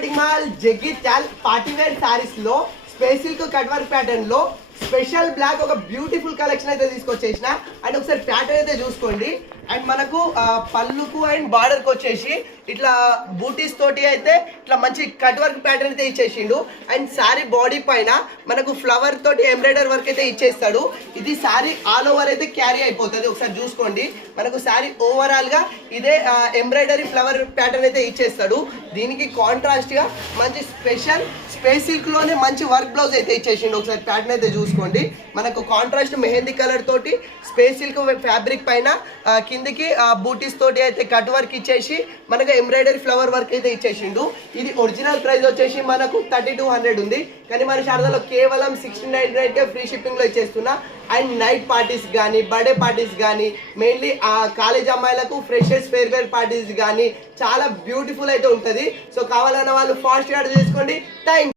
Shopping mall Jagtial party wear sarees లో space silk cut work pattern లో special black ఒక beautiful collection అయితే తీసుకొచ్చేసిన. అండ్ ఒకసారి ప్యాటర్న్ అయితే చూసుకోండి. అండ్ మనకు పళ్ళుకు అండ్ బార్డర్కి వచ్చేసి ఇట్లా బూటీస్ తోటి అయితే ఇట్లా మంచి కట్ వర్క్ ప్యాటర్న్ అయితే ఇచ్చేసిండు. అండ్ శారీ బాడీ పైన మనకు ఫ్లవర్ తోటి ఎంబ్రాయిడరీ వర్క్ అయితే ఇచ్చేస్తాడు. ఇది శారీ ఆల్ ఓవర్ అయితే క్యారీ అయిపోతుంది. ఒకసారి చూసుకోండి, మనకు శారీ ఓవరాల్ గా ఇదే ఎంబ్రాయిడరీ ఫ్లవర్ ప్యాటర్న్ అయితే ఇచ్చేస్తాడు. దీనికి కాంట్రాస్ట్ గా మంచి స్పెషల్ స్పేస్ సిల్క్ లోనే మంచి వర్క్ బ్లౌజ్ అయితే ఇచ్చేసిండు. ఒకసారి ప్యాటర్న్ అయితే చూసుకోండి, మనకు కాంట్రాస్ట్ మెహందీ కలర్ తోటి స్పేస్ సిల్క్ ఫ్యాబ్రిక్ పైన కిందికి బూటీస్ తోటి అయితే కట్ వర్క్ ఇచ్చేసి మనకు ఎంబ్రాయిడరీ ఫ్లవర్ వర్క్ అయితే ఇచ్చేసిండు. ఇది ఒరిజినల్ ప్రైస్ వచ్చేసి మనకు 3200 ఉంది, కానీ మన శారదాలో కేవలం 1699 ఫ్రీ షిప్పింగ్ లో ఇచ్చేస్తున్నా. అండ్ నైట్ పార్టీస్ కానీ బర్త్డే పార్టీస్ కానీ మెయిన్లీ కాలేజ్ అమ్మాయిలకు ఫ్రెషర్స్ ఫేర్వెల్ పార్టీస్ కానీ చాలా బ్యూటిఫుల్ అయితే ఉంటుంది. సో కావాలన్న వాళ్ళు ఫాస్ట్ ఆర్డర్ చేసుకోండి. థ్యాంక్